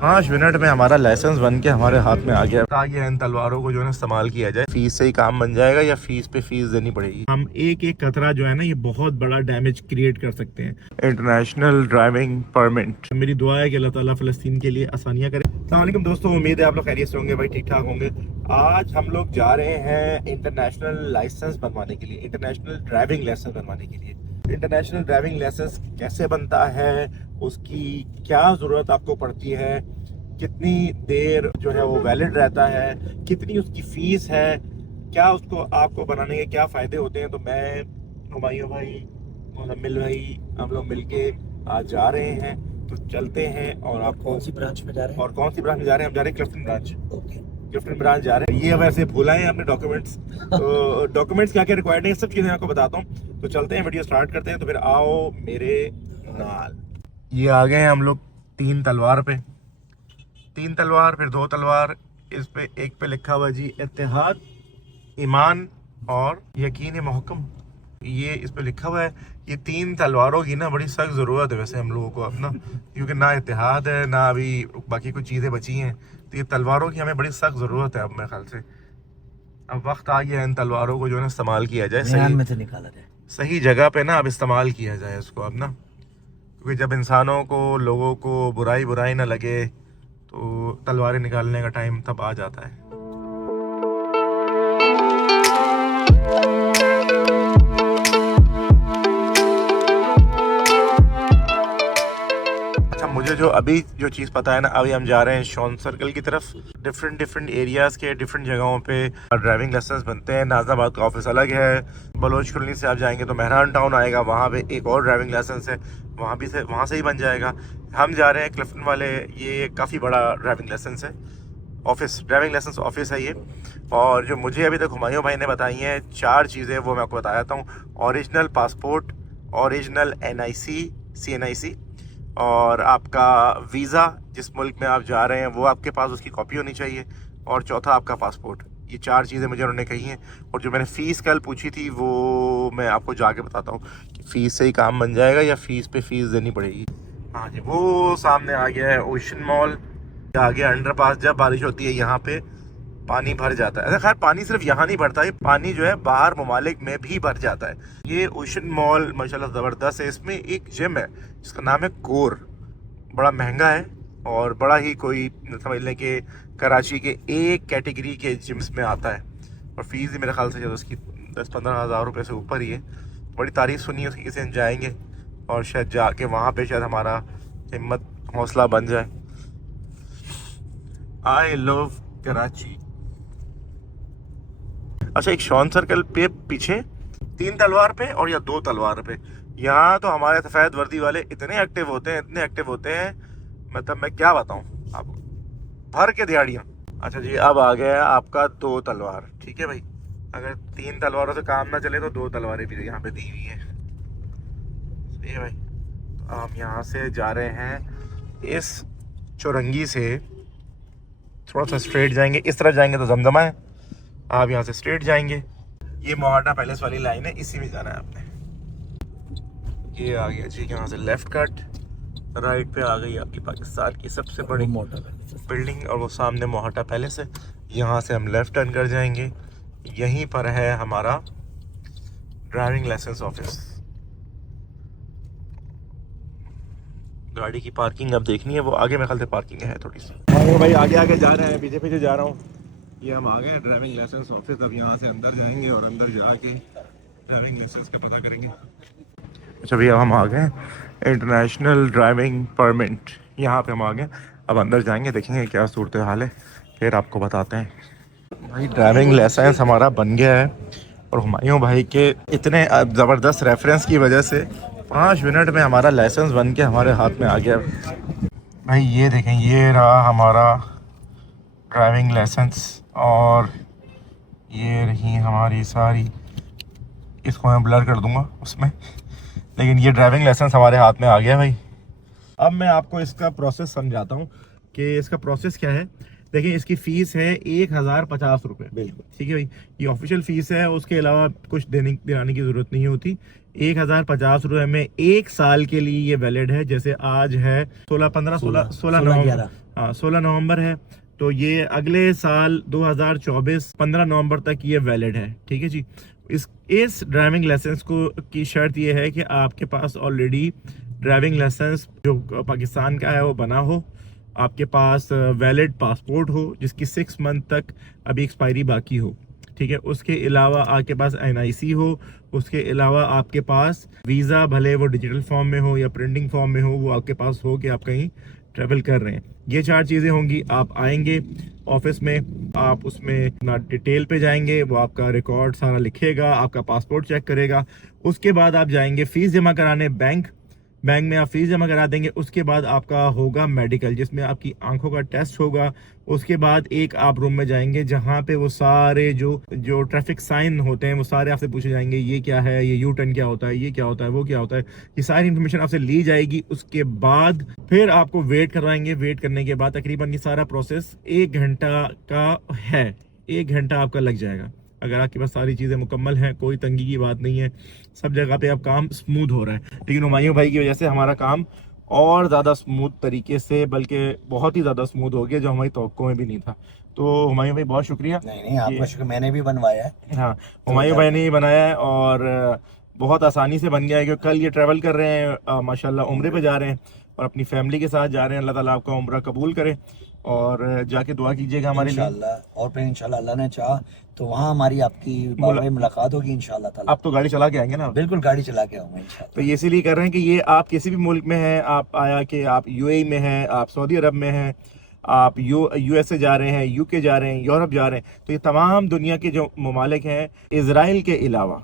5 minute में हमारा licence बन के हमारे हाथ में आ गया। आगे इन तलवारों को जो है इस्तेमाल किया जाए, फीस से ही काम बन जाएगा या फीस पे फीस देनी पड़ेगी। हम एक एक कतरा जो है ना, ये बहुत बड़ा डैमेज क्रिएट कर सकते हैं। International driving permit. मेरी दुआ है कि अल्लाह ताला फ़लस्तीन के लिए आसानियाँ करे। अस्सलाम वालेकुम दोस्तों, उम्मीद है आप लोग खैरियत से होंगे भाई, ठीक ठाक होंगे। आज हम लोग जा रहे हैं इंटरनेशनल लाइसेंस बनवाने के लिए, इंटरनेशनल ड्राइविंग लाइसेंस बनवाने के लिए। इंटरनेशनल ड्राइविंग लाइसेंस कैसे बनता है, उसकी क्या ज़रूरत आपको पड़ती है, कितनी देर जो है वो वैलिड रहता है, कितनी उसकी फ़ीस है, क्या उसको आपको बनाने के क्या फ़ायदे होते हैं। तो मैं, हुमायूं भाई, मुज़म्मिल भाई, हम लोग मिलके आज जा रहे हैं। तो चलते हैं और आप कौन सी ब्रांच में जा रहे हैं? और कौन सी ब्रांच में जा रहे हैं? हम जा रहे हैं Clifton branch. Okay, Clifton branch जा रहे हैं। ये वैसे भूला है अपने डॉक्यूमेंट्स। तो डॉक्यूमेंट्स क्या क्या रिक्वायर्ड है, सब चीज़ें आपको बताता हूँ। तो चलते हैं, वीडियो स्टार्ट करते हैं। तो फिर आओ मेरे नाल। ये आ गए हैं हम लोग 3 तलवार पे, 3 तलवार, फिर 2 तलवार। इस पे एक पे लिखा हुआ जी इत्तेहाद, ईमान और यकीन मुहक्कम। ये इस पे लिखा हुआ है। ये 3 तलवारों की ना बड़ी सख्त ज़रूरत है वैसे हम लोगों को अब ना, क्योंकि ना इत्तेहाद है ना अभी बाकी कुछ चीज़ें बची हैं। तो ये तलवारों की हमें बड़ी सख्त ज़रूरत है अब मेरे ख्याल से। अब वक्त आ गया इन तलवारों को जो है ना इस्तेमाल किया जाए, ध्यान में से निकाला जाए, सही जगह पे ना अब इस्तेमाल किया जाए इसको अब ना, क्योंकि जब इंसानों को, लोगों को बुराई ना लगे तो तलवारें निकालने का टाइम तब आ जाता है। अच्छा, मुझे जो अभी जो चीज़ पता है ना, अभी हम जा रहे हैं शॉन सर्कल की तरफ। डिफरेंट एरियाज़ के डिफरेंट जगहों पे ड्राइविंग लाइसेंस बनते हैं। नाज़िमाबाद का ऑफिस अलग है, बलोच कॉलोनी से आप जाएंगे तो मेहरान टाउन आएगा, वहाँ पे एक और ड्राइविंग लाइसेंस है, वहाँ से ही बन जाएगा। हम जा रहे हैं क्लिफ्टन वाले, ये काफ़ी बड़ा ड्राइविंग लाइसेंस है ऑफिस, ड्राइविंग लाइसेंस ऑफिस है ये। और जो मुझे अभी तक हुमायूं भाई ने बताई हैं 4 चीज़ें, वो मैं आपको बता देता हूँ। Original passport, original NIC CNIC, और आपका वीज़ा, जिस मुल्क में आप जा रहे हैं वो आपके पास उसकी कॉपी होनी चाहिए, और चौथा आपका पासपोर्ट। ये 4 चीज़ें मुझे उन्होंने कही हैं। और जो मैंने फ़ीस कल पूछी थी वो मैं आपको जाके बताता हूँ कि फ़ीस से ही काम बन जाएगा या फ़ीस पे फ़ीस देनी पड़ेगी। हाँ जी, वो सामने आ गया है ओशन मॉल, आगे अंडरपास। जब बारिश होती है यहाँ पे पानी भर जाता है। अच्छा, खैर पानी सिर्फ यहाँ नहीं भरता है, पानी जो है बाहर ममालिक में भी भर जाता है। ये ओशन मॉल माशाल्लाह ज़बरदस्त है। इसमें एक जिम है जिसका नाम है कोर, बड़ा महंगा है और बड़ा ही कोई समझ लें कि कराची के एक कैटेगरी के जिम्स में आता है। और फीस भी मेरे ख्याल से जो उसकी 10-15 हज़ार रुपये से ऊपर ही है। बड़ी तारीफ़ सुनी है उसकी, किसी दिन जाएंगे और शायद जाके वहाँ पे शायद हमारा हिम्मत हौसला बन जाए। I love Karachi. अच्छा, एक शॉन सर्कल पे पीछे 3 तलवार पे और या 2 तलवार पे, यहाँ तो हमारे सफ़ेद वर्दी वाले इतने एक्टिव होते हैं, इतने एक्टिव होते हैं, मतलब मैं क्या बताऊँ आपको, भर के दिहाड़ियाँ। अच्छा जी, अब आ गया आपका 2 तलवार। ठीक है भाई, अगर 3 तलवारों से काम ना चले तो 2 तलवारें भी यहाँ पे दी हुई हैं। सही है भाई। तो हम यहाँ से जा रहे हैं, इस चौरंगी से थोड़ा सा स्ट्रेट जाएंगे, इस तरफ जाएंगे तो जमजमा है, आप यहाँ से स्ट्रेट जाएंगे। ये मोहाटा पैलेस वाली लाइन है, इसी में जाना है आपने। ये आ गया जी, यहाँ से लेफ्ट कट, राइट पे आ गई आपकी पाकिस्तान की सबसे बड़ी बिल्डिंग, और वो सामने मोहाटा पैलेस है। यहाँ से हम लेफ्ट टर्न कर जाएंगे, यहीं पर है हमारा ड्राइविंग लाइसेंस ऑफिस। गाड़ी की पार्किंग अब देखनी है, वो आगे मेरे ख्याल से पार्किंग है थोड़ी सी। भाई आगे आगे जा रहे हैं, पीछे जा रहा हूँ। ये हम आ गए ड्राइविंग लाइसेंस ऑफिस। अब यहाँ से अंदर जाएंगे और अंदर जाके ड्राइविंग लाइसेंस का पता करेंगे। अच्छा भैया, हम आ गए इंटरनेशनल ड्राइविंग परमिट, यहाँ पे हम आ गए। अब अंदर जाएंगे, देखेंगे क्या सूरत हाल है, फिर आपको बताते हैं। भाई ड्राइविंग लाइसेंस हमारा बन गया है, और हुमायूं भाई के इतने ज़बरदस्त रेफरेंस की वजह से 5 मिनट में हमारा लाइसेंस बन के हमारे हाथ में आ गया। भाई ये देखें, ये रहा हमारा ड्राइविंग लाइसेंस, और ये रही हमारी सारी, इसको मैं ब्लर कर दूंगा उसमें, लेकिन ये ड्राइविंग लाइसेंस हमारे हाथ में आ गया भाई। अब मैं आपको इसका प्रोसेस समझाता हूँ कि इसका प्रोसेस क्या है। देखिए, इसकी फ़ीस है 1050 रुपये। बिल्कुल ठीक है भाई, ये ऑफिशियल फ़ीस है, उसके अलावा कुछ दिलाने की ज़रूरत नहीं होती। 1050 रुपये में 1 साल के लिए ये वैलिड है। जैसे आज है 16 नवंबर हाँ 16 नवंबर है, तो ये अगले साल 2024 15 नवंबर तक ये वैलिड है। ठीक है जी। इस ड्राइविंग लाइसेंस को की शर्त ये है कि आपके पास ऑलरेडी ड्राइविंग लाइसेंस जो पाकिस्तान का है वो बना हो, आपके पास वैलिड पासपोर्ट हो जिसकी 6 मंथ तक अभी एक्सपायरी बाकी हो। ठीक है, उसके अलावा आपके पास NIC हो, उसके अलावा आपके पास वीज़ा, भले वो डिजिटल फॉर्म में हो या प्रिंटिंग फॉर्म में हो, वो आपके पास हो कि आप कहीं ट्रैवल कर रहे हैं। ये 4 चीज़ें होंगी। आप आएंगे ऑफिस में, आप उसमें अपना डिटेल पे जाएंगे, वो आपका रिकॉर्ड सारा लिखेगा, आपका पासपोर्ट चेक करेगा। उसके बाद आप जाएंगे फ़ीस जमा कराने बैंक में आप फीस जमा करा देंगे। उसके बाद आपका होगा मेडिकल, जिसमें आपकी आंखों का टेस्ट होगा। उसके बाद एक आप रूम में जाएंगे जहां पे वो सारे जो ट्रैफिक साइन होते हैं वो सारे आपसे पूछे जाएंगे, ये क्या है, ये यू टर्न क्या होता है, ये क्या होता है, वो क्या होता है, ये सारी इन्फॉर्मेशन आपसे ली जाएगी। उसके बाद फिर आपको वेट करवाएंगे। वेट करने के बाद तकरीबन ये सारा प्रोसेस 1 घंटा का है। 1 घंटा आपका लग जाएगा। अगर आपके पास सारी चीज़ें मुकम्मल हैं, कोई तंगी की बात नहीं है, सब जगह पे अब काम स्मूथ हो रहा है। लेकिन हुमायूं भाई की वजह से हमारा काम और ज़्यादा स्मूथ तरीके से, बल्कि बहुत ही ज़्यादा स्मूथ हो गया, जो हमारी तवक्को में भी नहीं था। तो हुमायूं भाई बहुत शुक्रिया। नहीं आपका शुक्र, मैंने भी बनवाया है। हाँ, हुमायूं भाई ने ही बनाया है और बहुत आसानी से बन गया है, क्योंकि कल ये ट्रैवल कर रहे हैं, माशाल्लाह उम्रे पे जा रहे हैं और अपनी फैमिली के साथ जा रहे हैं। अल्लाह ताला आपका उम्रा कबूल करे और जाके दुआ कीजिएगा हमारे लिए। इंशाल्लाह। और फिर इंशाल्लाह अल्लाह ने चाहा तो वहाँ हमारी आपकी मुलाकात होगी इंशाल्लाह ताला। आप तो गाड़ी चला के आएंगे ना? बिल्कुल, गाड़ी चला के आऊँगा इंशाल्लाह। तो ये इसीलिए कर रहे हैं कि ये आप किसी भी मुल्क में हैं, आप आया कि आप UAE में हैं, आप सऊदी अरब में हैं, आप USA जा रहे हैं, UK जा रहे हैं, यूरोप जा रहे हैं, तो ये तमाम दुनिया के जो ममालिक हैं इजराइल के अलावा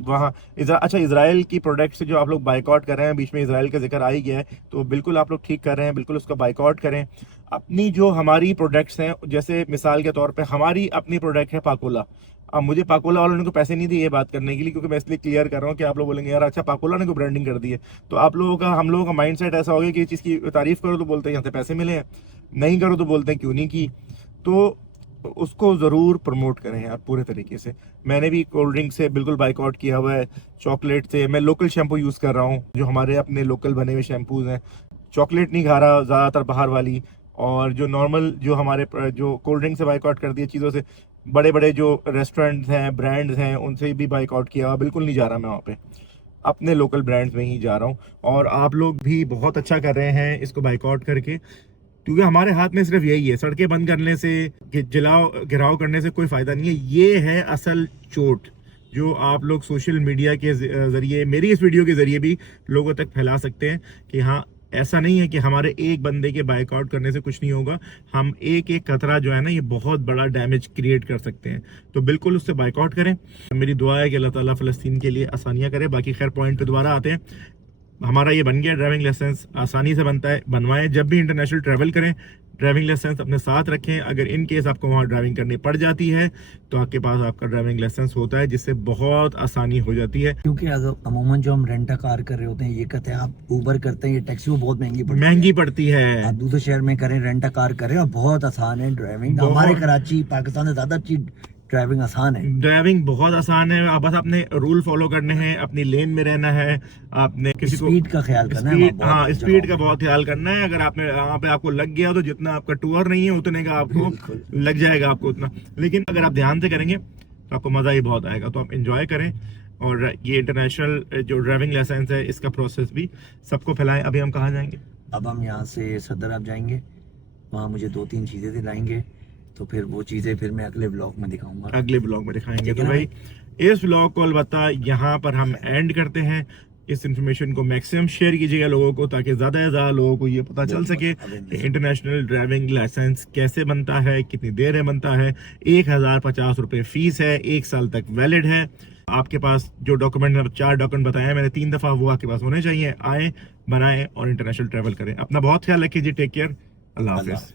वहाँ अच्छा, इजराइल की प्रोडक्ट से जो आप लोग बाइकआउट कर रहे हैं, बीच में इजराइल का जिक्र आ ही गया है, तो बिल्कुल आप लोग ठीक कर रहे हैं, बिल्कुल उसका बाइकआउट करें। अपनी जो हमारी प्रोडक्ट्स हैं, जैसे मिसाल के तौर पे हमारी अपनी प्रोडक्ट है पाकोला। अब मुझे पाकोला वालों ने को पैसे नहीं दिए ये बात करने के लिए, क्योंकि मैं इसलिए क्लियर कर रहा हूँ कि आप लोग बोलेंगे यार अच्छा पाकोला ने को ब्रांडिंग कर दी है। तो आप लोगों का, हम लोगों का माइंड सेट ऐसा हो गया कि चीज़ की तारीफ करो तो बोलते हैं यहाँ से पैसे मिले हैं, नहीं करो तो बोलते हैं क्यों नहीं की। तो उसको ज़रूर प्रमोट करें यार पूरे तरीके से। मैंने भी कोल्ड ड्रिंक से बिल्कुल बाइकआउट किया हुआ है, चॉकलेट से। मैं लोकल शैम्पू यूज़ कर रहा हूँ, जो हमारे अपने लोकल बने हुए शैम्पूज़ हैं। चॉकलेट नहीं खा रहा ज़्यादातर बाहर वाली, और जो नॉर्मल जो हमारे जो कोल्ड ड्रिंक से बाइकआउट कर दिया चीज़ों से, बड़े बड़े जो रेस्टोरेंट्स हैं, ब्रांड्स हैं, उनसे भी बाइकआउट किया हुआ, बिल्कुल नहीं जा रहा मैं वहाँ पे, अपने लोकल ब्रांड्स में ही जा रहा हूँ। और आप लोग भी बहुत अच्छा कर रहे हैं इसको बाइकआउट करके, क्योंकि हमारे हाथ में सिर्फ यही है। सड़कें बंद करने से, घिराव करने से कोई फ़ायदा नहीं है। ये है असल चोट जो आप लोग सोशल मीडिया के ज़रिए, मेरी इस वीडियो के ज़रिए भी लोगों तक फैला सकते हैं कि हाँ, ऐसा नहीं है कि हमारे एक बंदे के बाइकआउट करने से कुछ नहीं होगा। हम एक एक कतरा जो है ना, ये बहुत बड़ा डैमेज क्रिएट कर सकते हैं। तो बिल्कुल उससे बाइकआउट करें। मेरी दुआ है कि अल्लाह ताला फ़लस्तीन के लिए आसानियाँ करे। बाकी खैर पॉइंट पे दोबारा आते हैं। हमारा ये बन गया ड्राइविंग लाइसेंस, आसानी से बनता है, बनवाएं। जब भी इंटरनेशनल ट्रैवल करें ड्राइविंग लाइसेंस अपने साथ रखें। अगर इन केस आपको वहाँ ड्राइविंग करनी पड़ जाती है तो आपके पास आपका ड्राइविंग लाइसेंस होता है, जिससे बहुत आसानी हो जाती है। क्योंकि अमूमन जो हम रेंटा कार कर रहे होते हैं, ये कहते हैं आप ऊबर करते हैं, ये टैक्सी वो बहुत महंगी पड़ती है। आप दूसरे शहर में करें, रेंटा कार करें, और बहुत आसान है ड्राइविंग। हमारे कराची पाकिस्तान से ज़्यादा अच्छी ड्राइविंग आसान है। ड्राइविंग बहुत आसान है। आप बस अपने रूल फॉलो करने हैं, अपनी लेन में रहना है, आपने किसी को स्पीड का ख्याल करना है। हाँ, स्पीड का बहुत ख्याल करना है। अगर आपने वहाँ पे आपको लग गया तो जितना आपका टूर नहीं है उतने का आपको लग जाएगा, आपको उतना। लेकिन अगर आप ध्यान से करेंगे तो आपको मज़ा ही बहुत आएगा। तो आप इंजॉय करें और ये इंटरनेशनल जो ड्राइविंग लाइसेंस है इसका प्रोसेस भी सबको फैलाएं। अभी हम कहाँ जाएंगे? अब हम यहाँ से सदर आप जाएंगे, वहाँ मुझे 2-3 चीज़ें दिलाएंगे, तो फिर वो चीज़ें फिर मैं अगले ब्लॉग में दिखाऊंगा। अगले ब्लॉग में दिखाएंगे। तो भाई इस ब्लॉग को अलबत्ता यहाँ पर हम एंड करते हैं। इस इंफॉर्मेशन को मैक्सिमम शेयर कीजिएगा लोगों को, ताकि ज़्यादा से ज़्यादा लोगों को ये पता चल सके इंटरनेशनल ड्राइविंग लाइसेंस कैसे बनता है, कितनी देर में बनता है। 1050 रुपये फ़ीस है, 1 साल तक वैलिड है। आपके पास जो डॉक्यूमेंट, 4 डॉक्यूमेंट बताए मैंने 3 दफ़ा, वो आपके पास होने चाहिए। आए, बनाएं और इंटरनेशनल ट्रैवल करें। अपना बहुत ख्याल रखिए जी। Take care. अल्लाह हाफिज़।